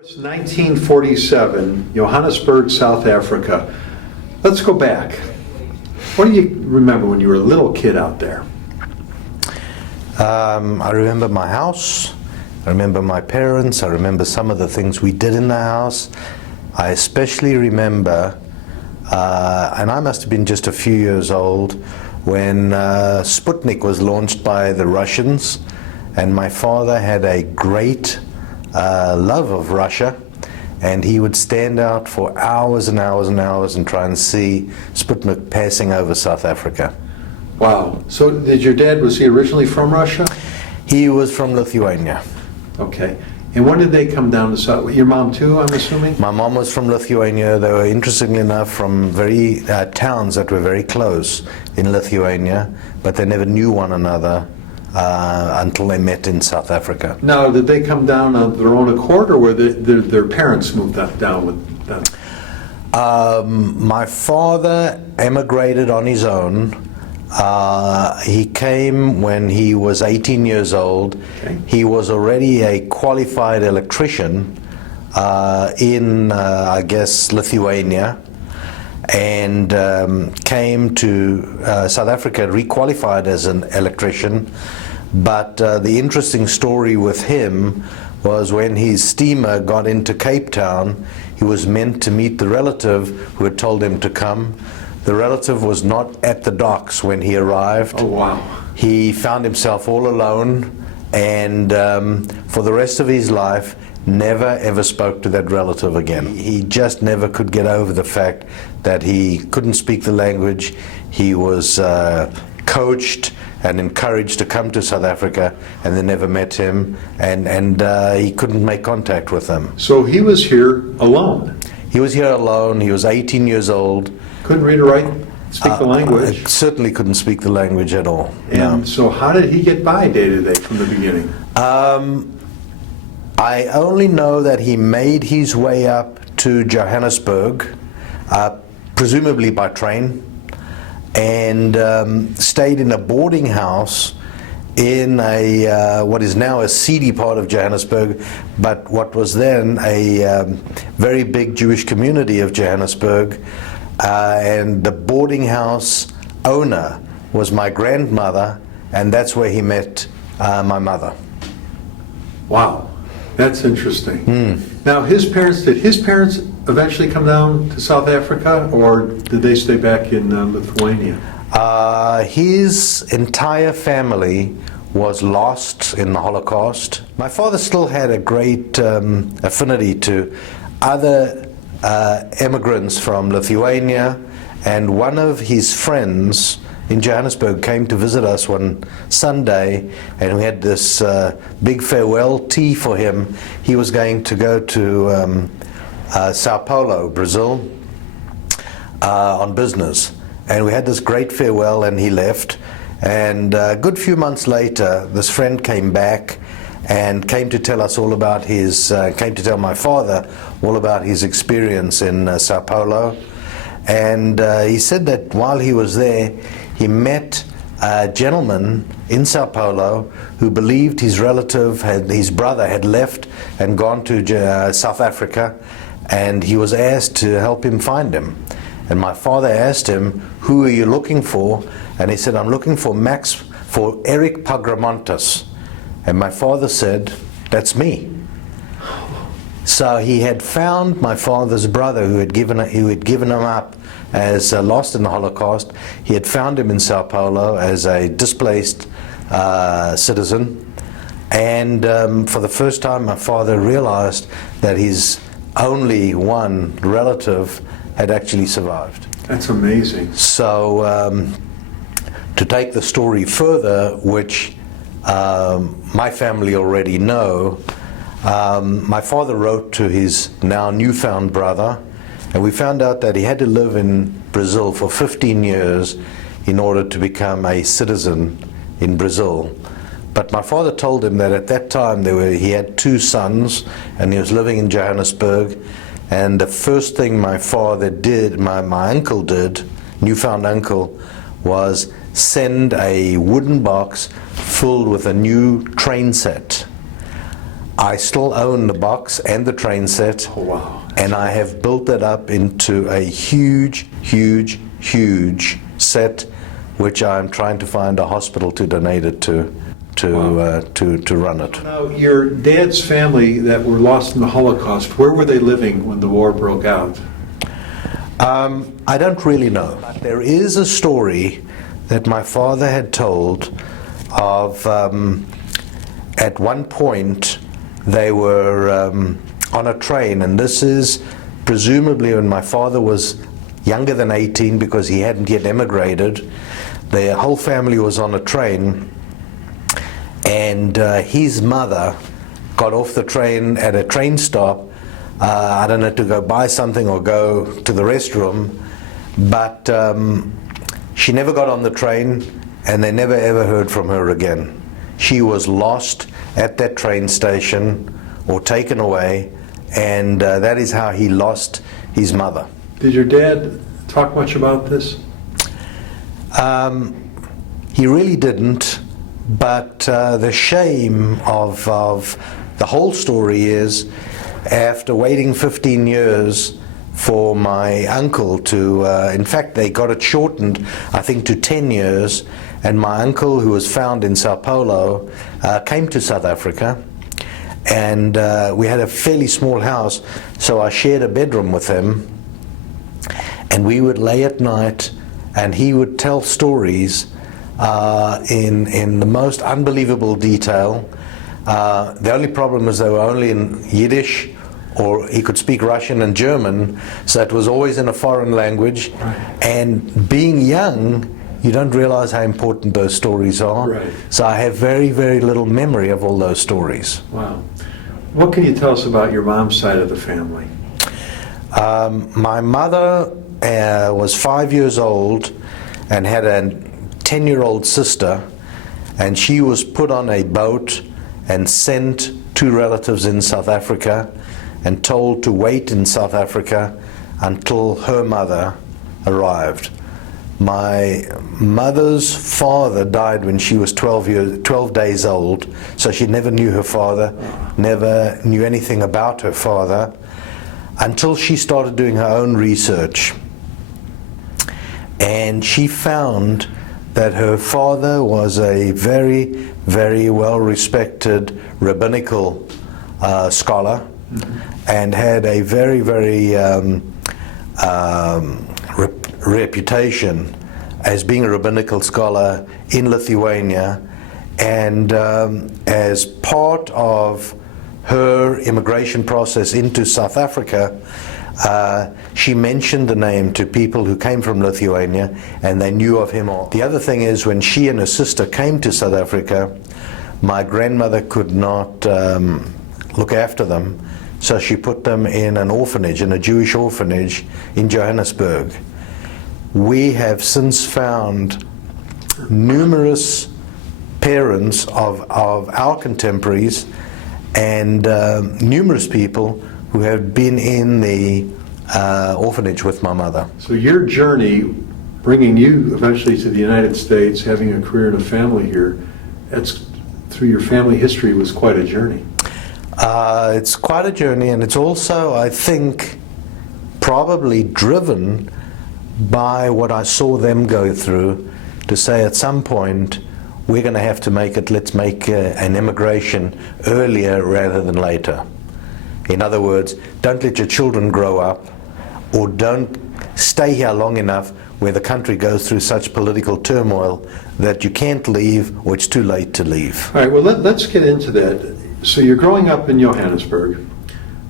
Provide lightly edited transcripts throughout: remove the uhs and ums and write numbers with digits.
It's 1947, Johannesburg, South Africa. Let's go back. What do you remember when you were a little kid out there? I remember my house, I remember my parents, I remember some of the things we did in the house. I especially remember, and I must have been just a few years old, when Sputnik was launched by the Russians, and my father had a great love of Russia, and he would stand out for hours and hours and hours and try and see Sputnik passing over South Africa. Wow. So was your dad originally from Russia? He was from Lithuania. Okay. And when did they come down to South? Your mom too, I'm assuming? My mom was from Lithuania. They were, interestingly enough, from very towns that were very close in Lithuania, but they never knew one another until they met in South Africa. Now, did they come down on their own accord, or were their parents moved down with them? My father emigrated on his own. He came when he was 18 years old. Okay. He was already a qualified electrician in, I guess, Lithuania, and came to South Africa, requalified as an electrician. But the interesting story with him was when his steamer got into Cape Town, he was meant to meet the relative who had told him to come. The relative was not at the docks when he arrived. Oh, wow. He found himself all alone, and for the rest of his life, never ever spoke to that relative again. He just never could get over the fact that he couldn't speak the language. He was coached and encouraged to come to South Africa, and they never met him, and he couldn't make contact with them. So he was here alone? He was here alone. He was 18 years old. Couldn't read or write, speak the language? Certainly couldn't speak the language at all. And no. so how did he get by day to day from the beginning? I only know that he made his way up to Johannesburg, presumably by train, and stayed in a boarding house in a what is now a seedy part of Johannesburg, but what was then a very big Jewish community of Johannesburg, and the boarding house owner was my grandmother, and that's where he met my mother. Wow, that's interesting. Now, did his parents eventually come down to South Africa, or did they stay back in Lithuania? His entire family was lost in the Holocaust. My father still had a great affinity to other immigrants from Lithuania, and one of his friends in Johannesburg came to visit us one Sunday, and we had this big farewell tea for him. He was going to go to Sao Paulo, Brazil, on business, and we had this great farewell, and he left. And a good few months later, this friend came back and came to tell us all about came to tell my father all about his experience in Sao Paulo. And he said that while he was there, he met a gentleman in Sao Paulo who believed his his brother had left and gone to South Africa, and he was asked to help him find him. And my father asked him, "Who are you looking for?" And he said, "I'm looking for Eric Pagramontas." And my father said, "That's me." So he had found my father's brother who had given him up as lost in the Holocaust. He had found him in Sao Paulo as a displaced citizen. And for the first time, my father realized that his only one relative had actually survived. That's amazing. So to take the story further, which my family already know, my father wrote to his now newfound brother, and we found out that he had to live in Brazil for 15 years in order to become a citizen in Brazil. But my father told him that at that time he had 2 sons, and he was living in Johannesburg. And the first thing my father did, my uncle did, newfound uncle, was send a wooden box filled with a new train set. I still own the box and the train set. Oh, wow. And I have built it up into a huge, huge, huge set, which I'm trying to find a hospital to donate it to run it. Now, your dad's family that were lost in the Holocaust, where were they living when the war broke out? I don't really know. But there is a story that my father had told of at one point they were on a train, and this is presumably when my father was younger than 18 because he hadn't yet emigrated. The whole family was on a train, and his mother got off the train at a train stop. I don't know, to go buy something or go to the restroom, but she never got on the train, and they never ever heard from her again. She was lost at that train station or taken away, and that is how he lost his mother. Did your dad talk much about this? He really didn't, but the shame of the whole story is, after waiting 15 years for my uncle to, in fact they got it shortened I think to 10 years, and my uncle, who was found in Sao Paulo, came to South Africa, and we had a fairly small house, so I shared a bedroom with him, and we would lay at night and he would tell stories in the most unbelievable detail. The only problem is they were only in Yiddish, or he could speak Russian and German, so it was always in a foreign language. Right. And being young, you don't realize how important those stories are. Right. So I have very, very little memory of all those stories. Wow. What can you tell us about your mom's side of the family? My mother was 5 years old and had a 10-year-old sister, and she was put on a boat and sent to relatives in South Africa and told to wait in South Africa until her mother arrived. My mother's father died when she was 12 days old, so she never knew her father, never knew anything about her father, until she started doing her own research. And she found that her father was a very, very well-respected rabbinical scholar, and had a very, very reputation as being a rabbinical scholar in Lithuania. And as part of her immigration process into South Africa, she mentioned the name to people who came from Lithuania, and they knew of him all. The other thing is, when she and her sister came to South Africa, my grandmother could not look after them, so she put them in an orphanage, in a Jewish orphanage in Johannesburg. We have since found numerous parents of our contemporaries and numerous people who have been in the orphanage with my mother. So your journey, bringing you eventually to the United States, having a career and a family here, that's through your family history, was quite a journey. It's quite a journey, and it's also, I think, probably driven by what I saw them go through, to say at some point, we're going to have to make it, let's make an immigration earlier rather than later. In other words, don't let your children grow up, or don't stay here long enough where the country goes through such political turmoil that you can't leave, or it's too late to leave. All right, well, let's get into that. So you're growing up in Johannesburg.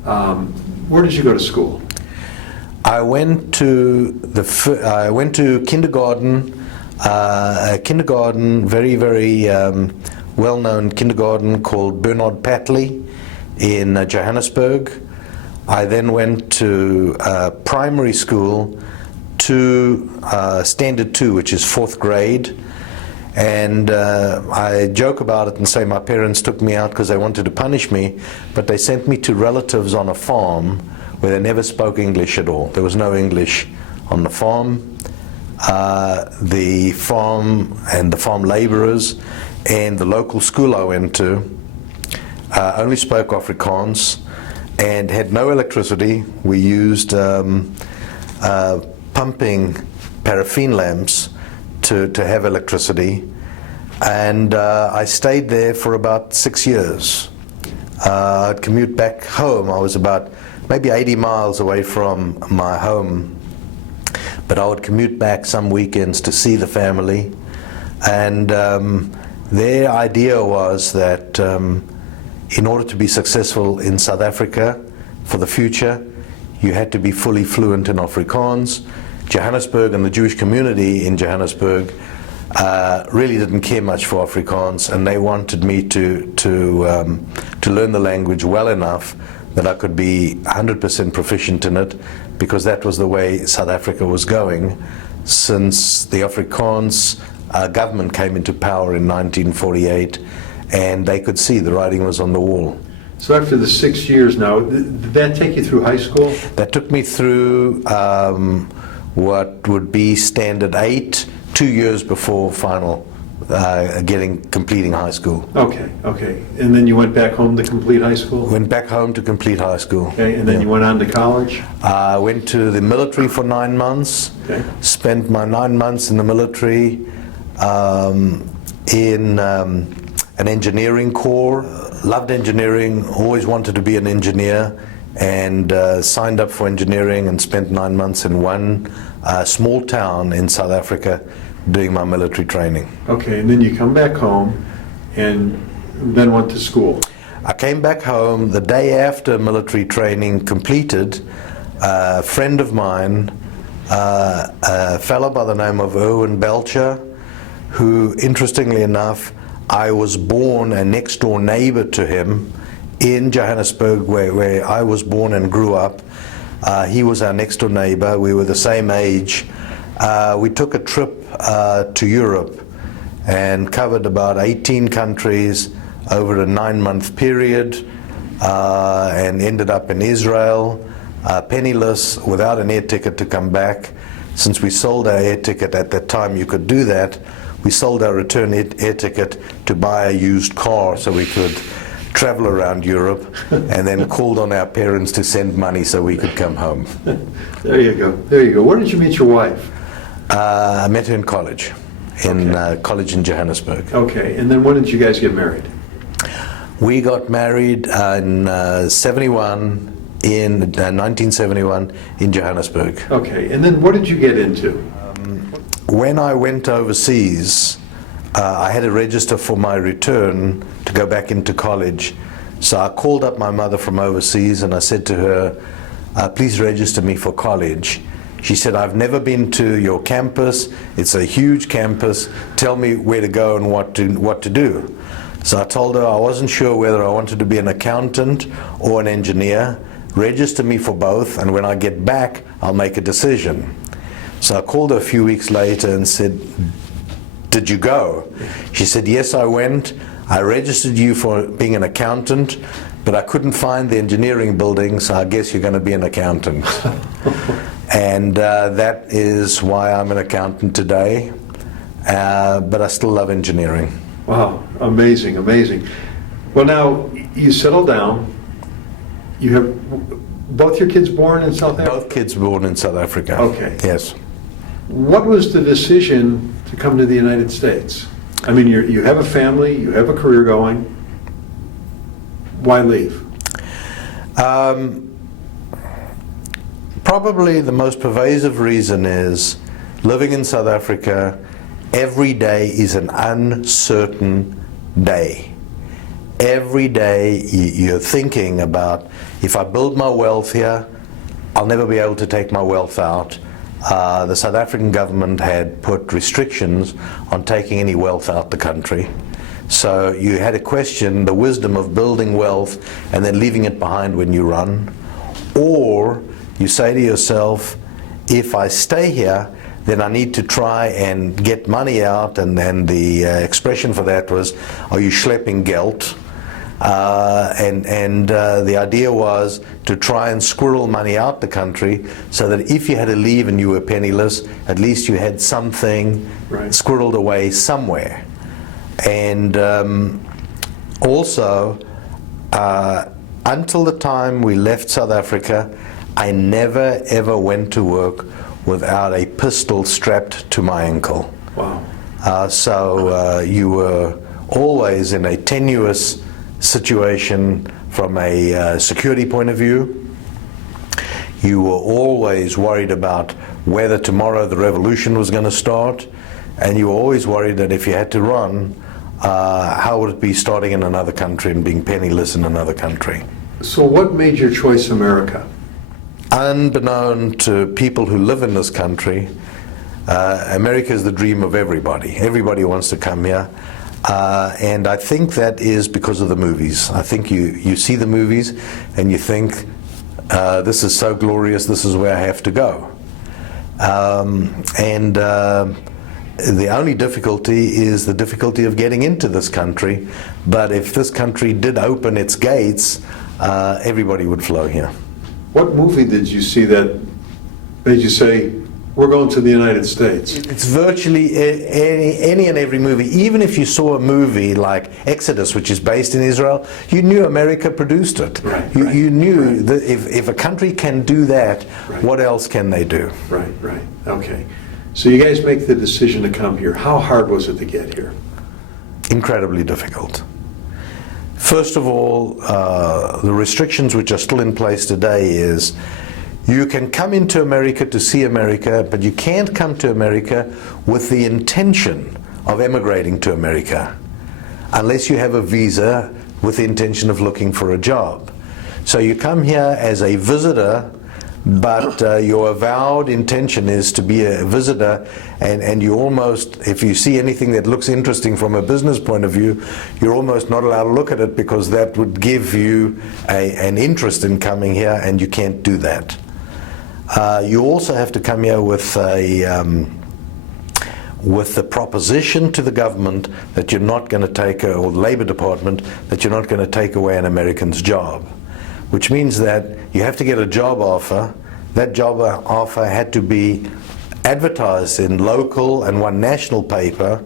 Where did you go to school? I went to kindergarten, very, very well-known kindergarten called Bernard Patley in Johannesburg. I then went to primary school to Standard 2, which is 4th grade. And I joke about it and say my parents took me out because they wanted to punish me, but they sent me to relatives on a farm where they never spoke English at all. There was no English on the farm. The farm and the farm laborers and the local school I went to only spoke Afrikaans, and had no electricity. We used pumping paraffin lamps to have electricity, and I stayed there for about 6 years. I'd commute back home. I was about maybe 80 miles away from my home, but I would commute back some weekends to see the family, and their idea was that in order to be successful in South Africa for the future, you had to be fully fluent in Afrikaans. Johannesburg and the Jewish community in Johannesburg really didn't care much for Afrikaans, and they wanted me to learn the language well enough that I could be 100% proficient in it, because that was the way South Africa was going since the Afrikaans government came into power in 1948, and they could see the writing was on the wall. So after the 6 years now, did that take you through high school? That took me through what would be standard 8, 2 years before final, completing high school. Okay, okay. And then you went back home to complete high school? Went back home to complete high school. Okay, and then you went on to college? I went to the military for 9 months. Okay. Spent my 9 months in the military in an engineering corps. Loved engineering, always wanted to be an engineer, and signed up for engineering and spent 9 months in one small town in South Africa doing my military training. Okay, and then you come back home and then went to school. I came back home the day after military training completed. A friend of mine, a fellow by the name of Erwin Belcher, who, interestingly enough, I was born a next door neighbor to him in Johannesburg, where I was born and grew up. He was our next door neighbor. We were the same age. We took a trip to Europe and covered about 18 countries over a 9-month period, and ended up in Israel, penniless, without an air ticket to come back. Since we sold our air ticket at that time, you could do that. We sold our return air ticket to buy a used car so we could travel around Europe, and then called on our parents to send money so we could come home. There you go. There you go. Where did you meet your wife? I met her in college, college in Johannesburg. Okay, and then when did you guys get married? We got married in 1971 in Johannesburg. Okay, and then what did you get into? When I went overseas, I had to register for my return to go back into college. So I called up my mother from overseas and I said to her, please register me for college. She said, I've never been to your campus. It's a huge campus. Tell me where to go and what to do. So I told her I wasn't sure whether I wanted to be an accountant or an engineer. Register me for both, and when I get back, I'll make a decision. So I called her a few weeks later and said, did you go? She said, yes, I went. I registered you for being an accountant, but I couldn't find the engineering building, so I guess you're going to be an accountant. And that is why I'm an accountant today, but I still love engineering. Wow, amazing, amazing. Well, now you settle down. You have both your kids born in South Africa? Both kids born in South Africa. Okay. Yes. What was the decision to come to the United States? I mean, you have a family, you have a career going. Why leave? Probably the most pervasive reason is living in South Africa, every day is an uncertain day. Every day you're thinking about, if I build my wealth here, I'll never be able to take my wealth out. The South African government had put restrictions on taking any wealth out the country. So you had to question the wisdom of building wealth and then leaving it behind when you run. Or you say to yourself, if I stay here, then I need to try and get money out, and then the expression for that was, are you schlepping geld? The idea was to try and squirrel money out the country so that if you had to leave and you were penniless, at least you had something squirreled away somewhere. And also, until the time we left South Africa, I never ever went to work without a pistol strapped to my ankle. Wow. So you were always in a tenuous situation from a security point of view. You were always worried about whether tomorrow the revolution was going to start, and you were always worried that if you had to run, how would it be starting in another country and being penniless in another country? So what made your choice America? Unbeknown to people who live in this country, America is the dream of everybody. Everybody wants to come here. And I think that is because of the movies. I think you see the movies and you think, this is so glorious, this is where I have to go. The only difficulty is the difficulty of getting into this country. But if this country did open its gates, everybody would flow here. What movie did you see that made you say, we're going to the United States? It's virtually any and every movie. Even if you saw a movie like Exodus, which is based in Israel, you knew America produced it. Right, you knew that if a country can do that, what else can they do? Right, right. Okay. So you guys make the decision to come here. How hard was it to get here? Incredibly difficult. First of all, the restrictions which are still in place today is you can come into America to see America, but you can't come to America with the intention of emigrating to America unless you have a visa with the intention of looking for a job. So you come here as a visitor, but your avowed intention is to be a visitor, and you almost, if you see anything that looks interesting from a business point of view, you're almost not allowed to look at it because that would give you an interest in coming here, and you can't do that. You also have to come here with the proposition to the government that you're not going to take, or the Labor Department, that you're not going to take away an American's job. Which means that you have to get a job offer. That job offer had to be advertised in local and one national paper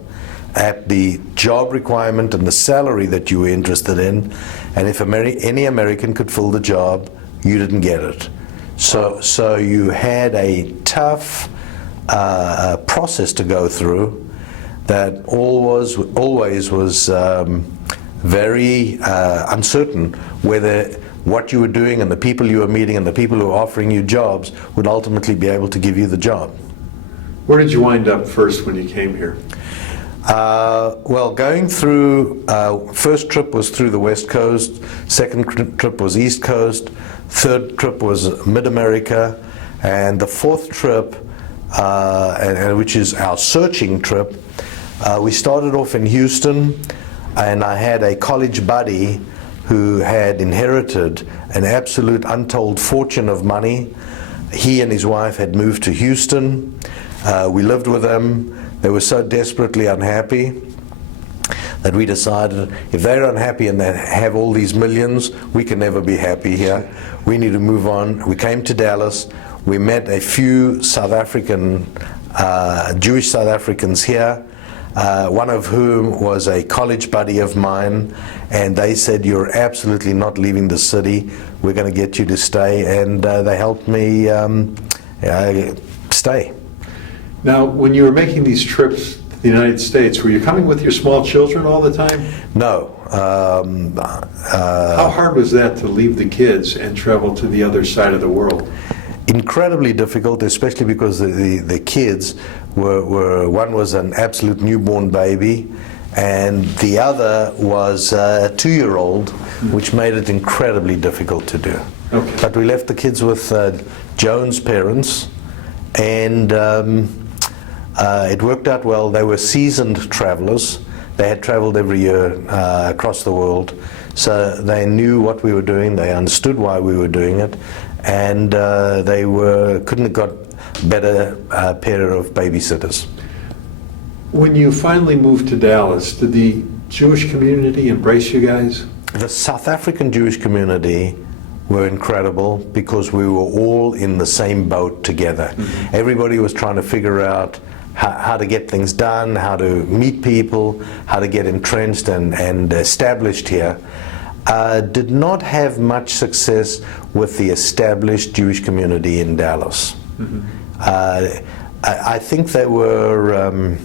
at the job requirement and the salary that you were interested in. And if any American could fill the job, you didn't get it. So you had a tough process to go through that always was very uncertain whether what you were doing and the people you were meeting and the people who were offering you jobs would ultimately be able to give you the job. Where did you wind up first when you came here? Well, going through, first trip was through the West Coast, second trip was East Coast, third trip was Mid-America, and the fourth trip, and which is our searching trip, we started off in Houston, and I had a college buddy who had inherited an absolute untold fortune of money. He and his wife had moved to Houston. We lived with them. They were so desperately unhappy that we decided if they're unhappy and they have all these millions, we can never be happy here. We need to move on. We came to Dallas. We met a few South African, Jewish South Africans here, one of whom was a college buddy of mine, and they said, you're absolutely not leaving the city. We're going to get you to stay, and they helped me stay. Now, when you were making these trips to the United States, were you coming with your small children all the time? No. How hard was that to leave the kids and travel to the other side of the world? Incredibly difficult, especially because the kids were one was an absolute newborn baby, and the other was a 2-year-old, which made it incredibly difficult to do. Okay. But we left the kids with Joan's parents, and it worked out well. They were seasoned travelers. They had traveled every year across the world, so they knew what we were doing. They understood why we were doing it, and they couldn't have got better pair of babysitters. When you finally moved to Dallas, did the Jewish community embrace you guys? The South African Jewish community were incredible because we were all in the same boat together. Mm-hmm. Everybody was trying to figure out how to get things done, how to meet people, how to get entrenched and established here. did not have much success with the established Jewish community in Dallas. I think they were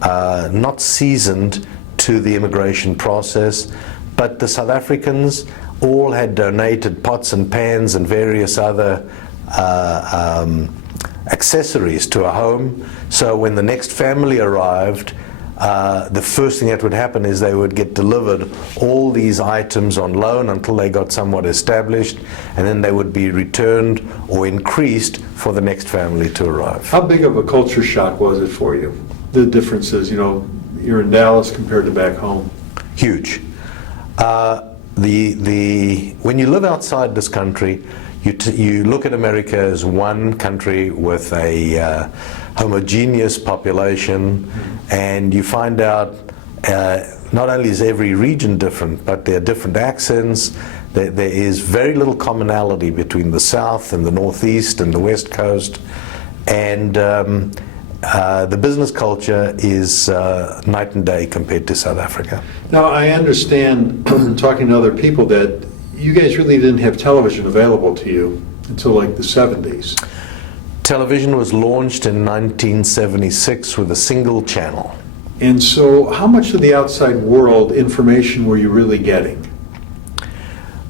not seasoned to the immigration process, but the South Africans all had donated pots and pans and various other accessories to a home. So when the next family arrived, the first thing that would happen is they would get delivered all these items on loan until they got somewhat established, and then they would be returned or increased for the next family to arrive. How big of a culture shock was it for you? The differences, you know, you're in Dallas compared to back home. Huge. When you live outside this country, you look at America as one country with a homogeneous population, and you find out not only is every region different, but there are different accents. There is very little commonality between the South and the Northeast and the West Coast, and the business culture is night and day compared to South Africa. Now, I understand, talking to other people, that you guys really didn't have television available to you until like the 70s. Television was launched in 1976 with a single channel. And so how much of the outside world information were you really getting?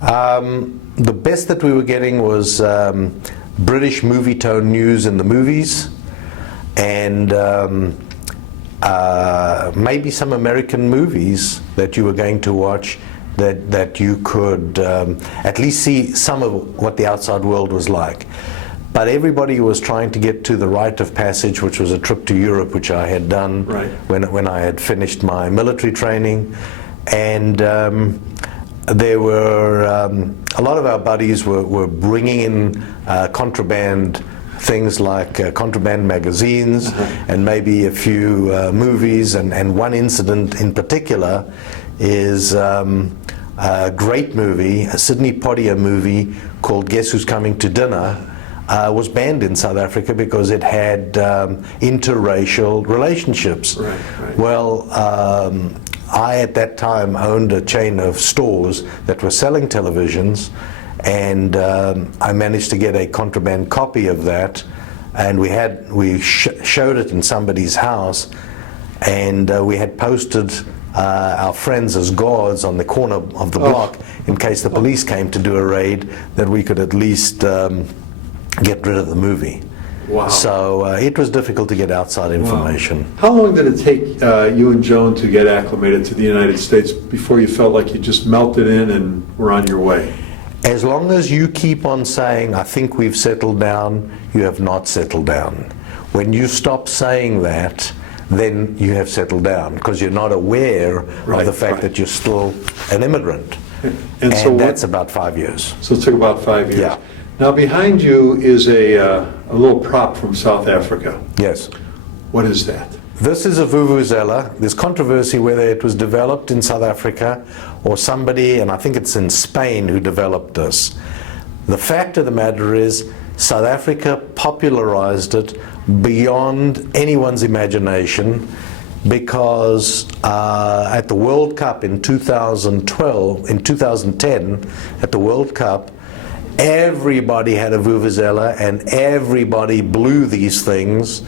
The best that we were getting was British movie tone news in the movies, and maybe some American movies that you were going to watch that you could at least see some of what the outside world was like. But everybody was trying to get to the rite of passage, which was a trip to Europe, which I had done when I had finished my military training. And there were a lot of our buddies were bringing in contraband things like contraband magazines and maybe a few movies. And one incident in particular is a great movie, a Sidney Poitier movie called Guess Who's Coming to Dinner, was banned in South Africa because it had interracial relationships. Well, I at that time owned a chain of stores that were selling televisions, and I managed to get a contraband copy of that, and we showed it in somebody's house, and we had posted our friends as guards on the corner of the block in case the police came to do a raid, that we could at least get rid of the movie. Wow. So it was difficult to get outside information. Wow. How long did it take you and Joan to get acclimated to the United States before you felt like you just melted in and were on your way? As long as you keep on saying, I think we've settled down, you have not settled down. When you stop saying that, then you have settled down, because you're not aware of the fact that you're still an immigrant. And so that's about 5 years. So it took about 5 years. Yeah. Now behind you is a little prop from South Africa. Yes. What is that? This is a vuvuzela. There's controversy whether it was developed in South Africa or somebody, and I think it's in Spain, who developed this. The fact of the matter is, South Africa popularized it beyond anyone's imagination, because at the World Cup in 2010, at the World Cup, everybody had a vuvuzela and everybody blew these things.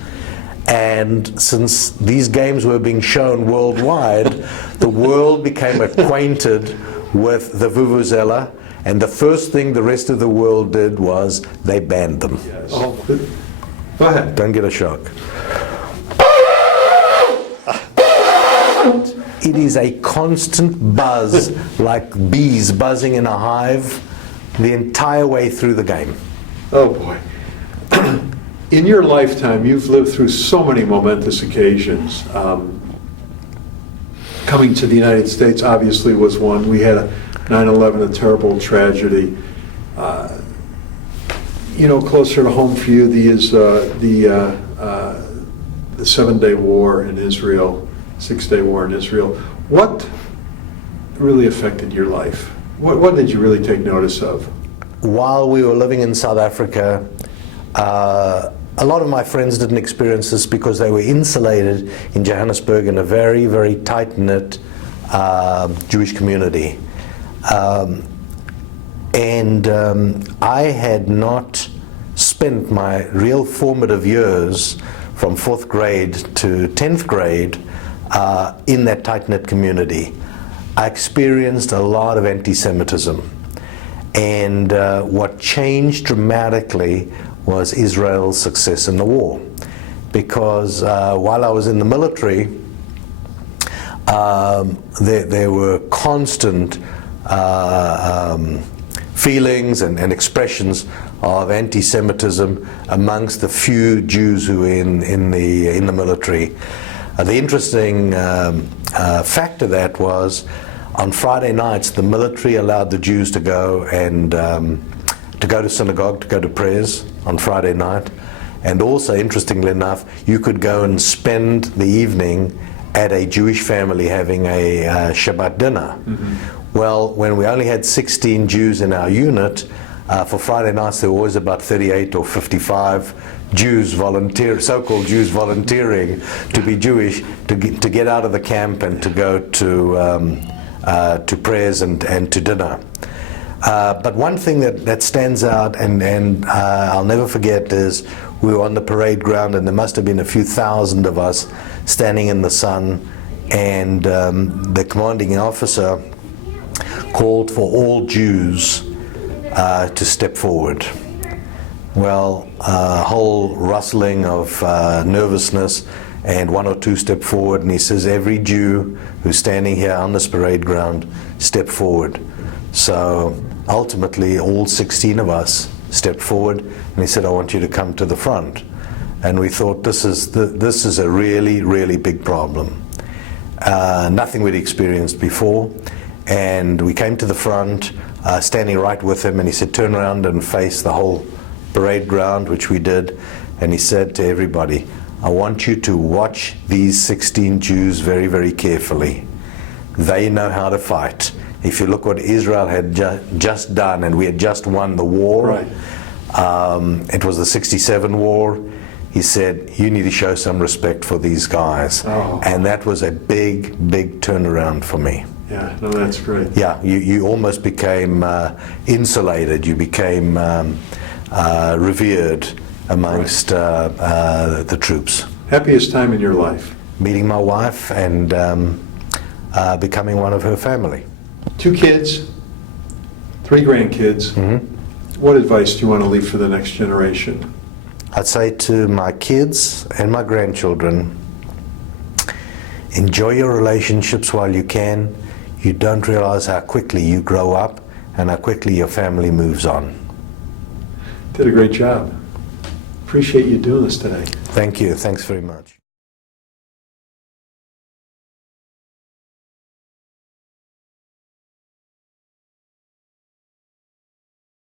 And since these games were being shown worldwide, the world became acquainted with the vuvuzela, and the first thing the rest of the world did was they banned them. Yes. Oh, go ahead. Don't get a shock. It is a constant buzz, like bees buzzing in a hive, the entire way through the game. Oh boy. In your lifetime, you've lived through so many momentous occasions. Coming to the United States obviously was one. We had a 9/11, a terrible tragedy. You know, closer to home for you is the 7-Day War in Israel, 6-Day War in Israel. What really affected your life? What did you really take notice of? While we were living in South Africa, a lot of my friends didn't experience this because they were insulated in Johannesburg in a very, very tight-knit Jewish community. I had not spent my real formative years from 4th grade to 10th grade in that tight-knit community. I experienced a lot of anti-Semitism. And what changed dramatically was Israel's success in the war. Because while I was in the military, there were constant feelings and expressions of anti-Semitism amongst the few Jews who were in the military. The interesting fact of that was, on Friday nights, the military allowed the Jews to go and to go to synagogue, to go to prayers on Friday night. And also, interestingly enough, you could go and spend the evening at a Jewish family having a Shabbat dinner. Mm-hmm. Well, when we only had 16 Jews in our unit, for Friday nights there were always about 38 or 55 Jews so-called Jews volunteering to be Jewish, to get out of the camp and to go to prayers and to dinner. But one thing that stands out, and I'll never forget, is we were on the parade ground, and there must have been a few thousand of us standing in the sun, and the commanding officer called for all Jews to step forward. Well, a whole rustling of nervousness, and one or two stepped forward, and he says, every Jew who's standing here on this parade ground, step forward. So ultimately, all 16 of us stepped forward, and he said, I want you to come to the front. And we thought, this is a really, really big problem. Nothing we'd experienced before. And we came to the front, standing right with him, and he said, turn around and face the whole parade ground, which we did. And he said to everybody, I want you to watch these 16 Jews very, very carefully. They know how to fight. If you look what Israel had just done, and we had just won the war, right. It was the 67 war. He said, you need to show some respect for these guys. Oh. And that was a big, big turnaround for me. Yeah, no, that's great. Yeah, you almost became insulated. You became revered amongst the troops. Happiest time in your life? Meeting my wife and becoming one of her family. 2 kids, 3 grandkids. Mm-hmm. What advice do you want to leave for the next generation? I'd say to my kids and my grandchildren, enjoy your relationships while you can. You don't realize how quickly you grow up and how quickly your family moves on. Did a great job. Appreciate you doing this today. Thank you. Thanks very much.